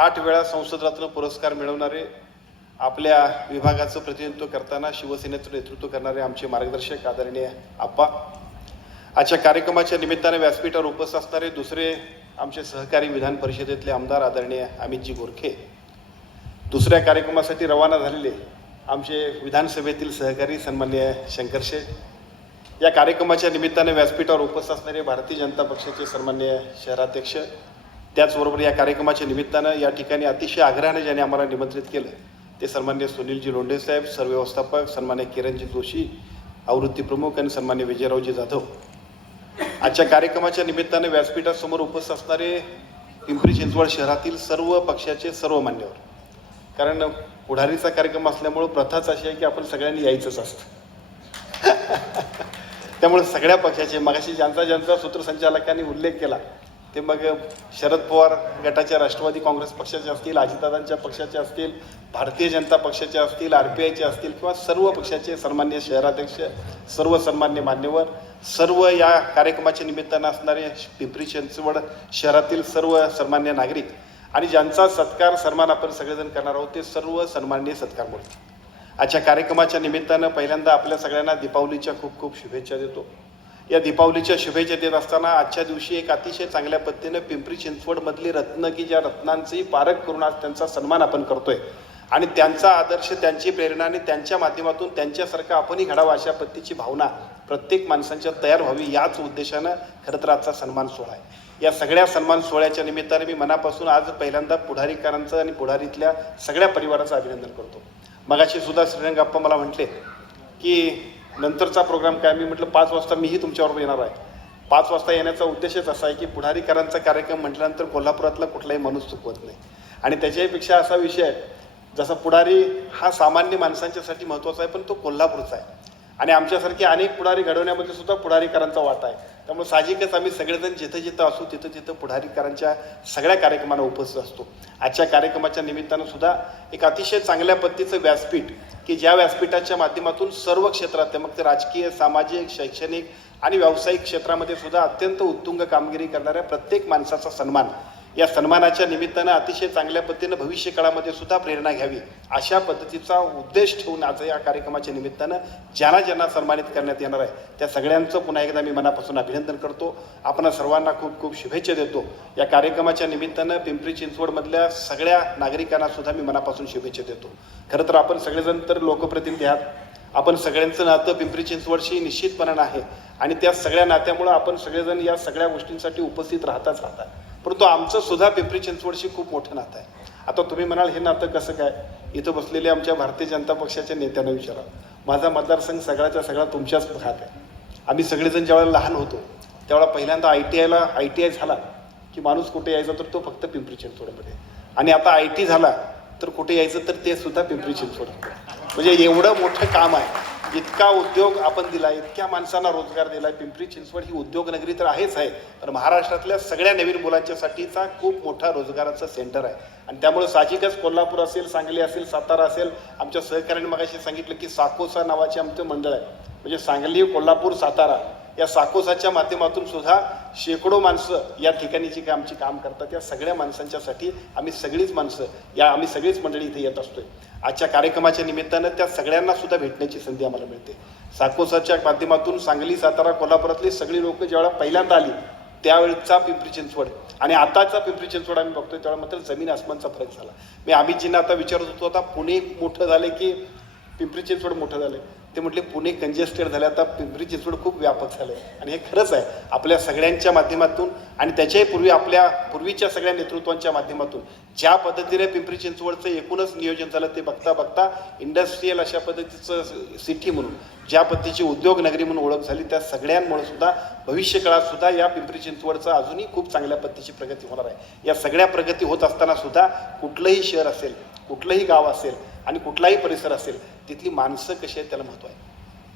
आठ वेळा संसदरत्न पुरस्कार मिळवणारे आपल्या विभागाचं प्रतिनिधित्व करताना शिवसेनेचं नेतृत्व करणारे आमचे मार्गदर्शक आदरणीय आप्पा. आजच्या कार्यक्रमाच्या निमित्ताने व्यासपीठावर उपस्थित असणारे दुसरे आमचे सहकारी विधान परिषदेतले आमदार आदरणीय अमितजी गोरखे. दुसऱ्या कार्यक्रमासाठी रवाना झालेले आमचे विधानसभेतील सहकारी सन्मान्य शंकरशेठ या कार्यक्रमाच्या निमित्ताने व्यासपीठावर उपस्थित असणारे भारतीय जनता पक्षाचे सन्मान्य शहराध्यक्ष त्याचबरोबर या कार्यक्रमाच्या निमित्तानं या ठिकाणी अतिशय आग्रहाने ज्याने आम्हाला निमंत्रित केलं ते सन्मान्य सुनीलजी लोंढे साहेब सरव्यवस्थापक सन्मान्य किरणजी जोशी आवृत्ती प्रमुख आणि सन्मान्य विजयरावजी जाधव. आजच्या कार्यक्रमाच्या निमित्ताने व्यासपीठासमोर उपस्थित असणारे पिंपरी चिंचवड शहरातील सर्व पक्षाचे सर्व मान्यवर. कारण पुढारीचा कार्यक्रम असल्यामुळं प्रथाच अशी आहे की आपण सगळ्यांनी यायचंच असतं. त्यामुळे सगळ्या पक्षाचे मगाशी ज्यांचा ज्यांचा सूत्रसंचालकांनी उल्लेख केला ते मग शरद पवार गटाच्या राष्ट्रवादी काँग्रेस पक्षाचे असतील अजितदादांच्या पक्षाचे असतील भारतीय जनता पक्षाचे असतील आर पी आयचे असतील किंवा सर्व पक्षाचे सन्मान्य शहराध्यक्ष सर्व सन्मान्य मान्यवर सर्व या कार्यक्रमाच्या निमित्तानं असणारे पिंपरी चिंचवड शहरातील सर्व सन्मान्य नागरिक आणि ज्यांचा सत्कार सन्मान आपण सगळेजण करणार आहोत ते सर्व सन्माननीय सत्कार म्हणून आजच्या कार्यक्रमाच्या निमित्तानं पहिल्यांदा आपल्या सगळ्यांना दीपावलीच्या खूप खूप शुभेच्छा देतो. या दीपावलीच्या शुभेच्छा देत असताना आजच्या दिवशी एक अतिशय चांगल्या पद्धतीनं पिंपरी चिंचवडमधली रत्न की ज्या रत्नांचंही पारख करून आज त्यांचा सन्मान आपण करतोय. आणि त्यांचा आदर्श त्यांची प्रेरणा आणि त्यांच्या माध्यमातून त्यांच्यासारखं आपणही घडावं अशा पद्धतीची भावना प्रत्येक माणसांच्या तयार व्हावी याच उद्देशानं खरं तर आजचा सन्मान सोहळा आहे. या सगळ्या सन्मान सोहळ्याच्या निमित्ताने मी मनापासून आज पहिल्यांदा पुढारीकरांचं आणि पुढारीतल्या सगळ्या परिवाराचं अभिनंदन करतो. मगाशी सुद्धा श्रीरंगाप्पा मला म्हटले की नंतरचा प्रोग्राम काय? मी म्हटलं पाच वाजता मीही तुमच्यावर येणार आहे. पाच वाजता येण्याचा उद्देशच असा आहे की पुढारीकरांचा कार्यक्रम म्हटल्यानंतर कोल्हापुरातला कुठलाही माणूस चुकवत नाही. आणि त्याच्याहीपेक्षा असा विषय आहे जसा पुढारी हा सामान्य माणसांच्यासाठी महत्त्वाचा आहे पण तो कोल्हापूरचा आहे. आणि आमच्यासारखे अनेक पुढारी घडवण्यामध्ये सुद्धा पुढारीकरांचा वाटा आहे. त्यामुळे साहजिकच आम्ही सगळेजण जिथं जिथं असू तिथं तिथं पुढारीकरांच्या सगळ्या कार्यक्रमांना उपस्थित असतो. आजच्या कार्यक्रमाच्या निमित्तानं सुद्धा एक अतिशय चांगल्या पद्धतीचं व्यासपीठ की ज्या व्यासपीठाच्या माध्यमातून सर्व क्षेत्रात मग ते राजकीय सामाजिक शैक्षणिक आणि व्यावसायिक क्षेत्रामध्ये सुद्धा अत्यंत उत्तुंग कामगिरी करणाऱ्या प्रत्येक माणसाचा सन्मान या सन्मानाच्या निमित्तानं अतिशय चांगल्या पद्धतीनं भविष्य काळामध्ये सुद्धा प्रेरणा घ्यावी अशा पद्धतीचा उद्देश ठेवून आज या कार्यक्रमाच्या निमित्तानं ज्यांना ज्यांना सन्मानित करण्यात येणार आहे त्या सगळ्यांचं पुन्हा एकदा मी मनापासून अभिनंदन करतो. आपण सर्वांना खूप खूप शुभेच्छा देतो. या कार्यक्रमाच्या निमित्तानं पिंपरी चिंचवडमधल्या सगळ्या नागरिकांना सुद्धा मी मनापासून शुभेच्छा देतो. खरं तर आपण सगळेजण तर लोकप्रतिनिधी आहात. आपण सगळ्यांचं नातं पिंपरी चिंचवडशी निश्चितपणानं आहे आणि त्या सगळ्या नात्यामुळं आपण सगळेजण या सगळ्या गोष्टींसाठी उपस्थित राहताच राहतात. परंतु आमचं सुद्धा पिंपरी चिंचवडशी खूप मोठं नातं आहे. आता तुम्ही म्हणाल हे नातं कसं काय? इथं बसलेले आमच्या भारतीय जनता पक्षाच्या नेत्यांना विचारा. माझा मतदारसंघ सगळ्याच्या सगळा तुमच्याच भागात आहे. आम्ही सगळेजण ज्यावेळेला लहान होतो त्यावेळेला पहिल्यांदा आय टी आयला आय टी आय झाला की माणूस कुठे यायचा तर तो फक्त पिंपरी चिंचवडमध्ये. आणि आता आय टी झाला तर कुठे यायचं तर ते सुद्धा पिंपरी चिंचवडमध्ये. म्हणजे एवढं मोठं काम आहे. इतका उद्योग आपण दिला इतक्या माणसांना रोजगार दिला पिंपरी चिंचवड ही उद्योगनगरी तर आहेच आहे. पण महाराष्ट्रातल्या सगळ्या नवीन मुलांच्यासाठीचा खूप मोठा रोजगाराचं सेंटर आहे. आणि त्यामुळे साहजिकच कोल्हापूर असेल सांगली असेल सातारा असेल आमच्या सहकाऱ्यांनी मगाशी सांगितलं की साकोसा नावाचे आमचं मंडळ आहे. म्हणजे सांगली कोल्हापूर सातारा. या साकोसाच्या माध्यमातून सुद्धा शेकडो माणसं या ठिकाणी जी काय आमची काम करतात. या सगळ्या माणसांच्यासाठी आम्ही सगळीच माणसं या आम्ही सगळीच मंडळी इथे येत असतोय. आजच्या कार्यक्रमाच्या निमित्तानं त्या सगळ्यांना सुद्धा भेटण्याची संधी आम्हाला मिळते. साकोसाच्या माध्यमातून सांगली सातारा कोल्हापुरातली सगळी लोक ज्यावेळेला पहिल्यांदा आली त्यावेळचा पिंपरी चिंचवड आणि आताचा पिंपरी चिंचवड आम्ही बघतोय त्यावेळेला मात्र जमीन आसमानचा फरक झाला. मी अमितजींना आता विचारत होतो आता पुणे मोठं झालं की पिंपरी चिंचवड मोठं झालं ते म्हटले पुणे कंजेस्टेड झालं आता पिंपरी चिंचवड खूप व्यापक झालं आहे आणि हे खरंच आहे आपल्या सगळ्यांच्या माध्यमातून आणि त्याच्याही पूर्वी आपल्या पूर्वीच्या सगळ्या नेतृत्वांच्या माध्यमातून ज्या पद्धतीने पिंपरी चिंचवडचं एकूणच नियोजन झालं ते बघता बघता इंडस्ट्रीयल अशा पद्धतीचं सिटी म्हणून ज्या पद्धतीची उद्योग नगरी म्हणून ओळख झाली त्या सगळ्यांमुळे सुद्धा भविष्य काळात सुद्धा या पिंपरी चिंचवडचं अजूनही खूप चांगल्या पद्धतीची प्रगती होणार आहे. या सगळ्या प्रगती होत असताना सुद्धा कुठलंही शहर असेल कुठलंही गाव असेल आणि कुठलाही परिसर असेल तिथली माणसं कशी आहेत त्याला महत्त्व आहे.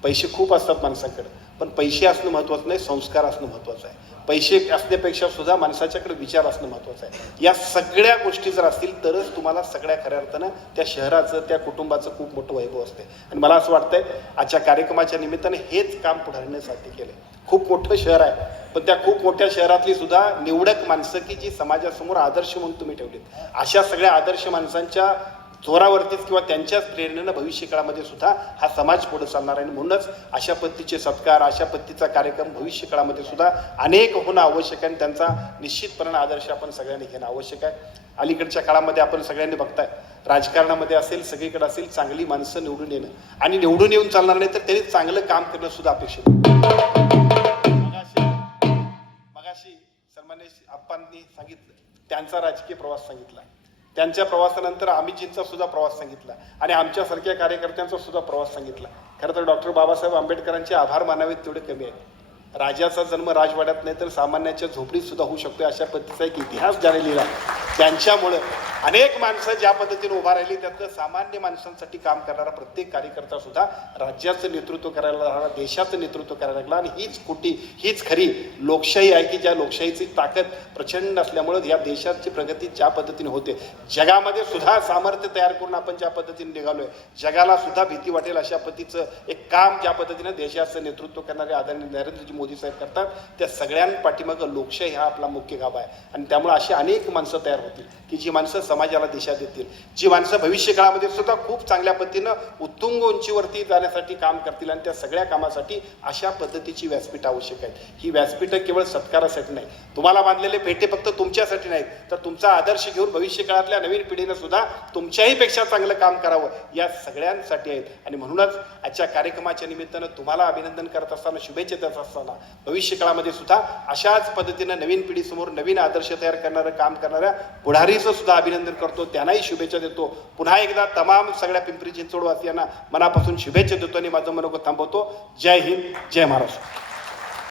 पैसे खूप असतात माणसाकडे पण पैसे असणं महत्त्वाचं नाही संस्कार असणं महत्त्वाचं आहे. पैसे असण्यापेक्षा सुद्धा माणसाच्याकडे विचार असणं महत्त्वाचं आहे. या सगळ्या गोष्टी जर असतील तरच तुम्हाला सगळ्या खऱ्या अर्थानं त्या शहराचं त्या कुटुंबाचं खूप मोठं वैभव असते. आणि मला असं वाटतंय आजच्या कार्यक्रमाच्या निमित्तानं हेच काम पुढारण्यासाठी केलं खूप मोठं शहर आहे पण त्या खूप मोठ्या शहरातली सुद्धा निवडक माणसं की जी समाजासमोर आदर्श म्हणून तुम्ही ठेवलीत. अशा सगळ्या आदर्श माणसांच्या जोरावरतीच किंवा त्यांच्याच प्रेरणेनं भविष्य काळामध्ये सुद्धा हा समाज पुढे चालणार आहे. म्हणूनच अशा पद्धतीचे सत्कार अशा पद्धतीचा कार्यक्रम भविष्य काळामध्ये सुद्धा अनेक होणं आवश्यक आहे. आणि त्यांचा निश्चितपणे आदर्श आपण सगळ्यांनी घेणं आवश्यक आहे. अलीकडच्या काळामध्ये आपण सगळ्यांनी बघताय राजकारणामध्ये असेल सगळीकडे असेल चांगली माणसं निवडून येणं. आणि निवडून येऊन चालणार नाही तर त्यांनी चांगलं काम करणं सुद्धा अपेक्षित मगाशी मगाशी सन्मान्य आप्पांनी सांगितलं त्यांचा राजकीय प्रवास सांगितला. त्यांच्या प्रवासानंतर अमितजींचा सुद्धा प्रवास सांगितला. आणि आमच्यासारख्या कार्यकर्त्यांचा सुद्धा प्रवास सांगितला. खरं तर डॉक्टर बाबासाहेब आंबेडकरांचे आभार मानावेत तेवढे कमी आहेत. राजाचा जन्म राजवाड्यात नाही तर सामान्याच्या झोपडीत सुद्धा होऊ शकतो अशा पद्धतीचा एक इतिहास ज्याने लिहिला त्यांच्यामुळं अनेक माणसं ज्या पद्धतीने उभा राहिली त्यातलं सामान्य माणसांसाठी काम करणारा प्रत्येक कार्यकर्ता सुद्धा राज्याचं नेतृत्व करायला लागला देशाचं नेतृत्व करायला लागला. आणि हीच कुटी हीच खरी लोकशाही आहे की ज्या लोकशाहीची ताकद प्रचंड असल्यामुळं या देशाची प्रगती ज्या पद्धतीने होते जगामध्ये सुद्धा सामर्थ्य तयार करून आपण ज्या पद्धतीने निघालोय जगाला सुद्धा भीती वाटेल अशा पद्धतीचं एक काम ज्या पद्धतीने देशाचं नेतृत्व करणारे आदरणीय नरेंद्रजी मोदी मोदी साहेब करतात त्या सगळ्यांपाठीमागं लोकशाही हा आपला मुख्य गाभा आहे. आणि त्यामुळे अशी अनेक माणसं तयार होतील की जी माणसं समाजाला दिशा देतील जी माणसं भविष्य काळामध्ये सुद्धा खूप चांगल्या पद्धतीनं उत्तुंग उंचीवरती जाण्यासाठी काम करतील आणि त्या सगळ्या कामासाठी अशा पद्धतीची व्यासपीठ आवश्यक आहेत. ही व्यासपीठं केवळ सत्कारासाठी नाही तुम्हाला बांधलेले भेटे फक्त तुमच्यासाठी नाहीत तर तुमचा आदर्श घेऊन भविष्य काळातल्या नवीन पिढीनं सुद्धा तुमच्याही पेक्षा चांगलं काम करावं या सगळ्यांसाठी आहेत. आणि म्हणूनच आजच्या कार्यक्रमाच्या निमित्तानं तुम्हाला अभिनंदन करत असताना शुभेच्छा देत असताना भविष्य काळामध्ये सुद्धा अशाच पद्धतीनं नवीन पिढीसमोर नवीन आदर्श तयार करणारं काम करणाऱ्या पुढारीचं सुद्धा अभिनंदन करतो. त्यांनाही शुभेच्छा देतो. पुन्हा एकदा तमाम सगळ्या पिंपरी चिंचवडवासियांना मनापासून शुभेच्छा देतो आणि माझं मनोगत थांबवतो. जय हिंद जय महाराष्ट्र.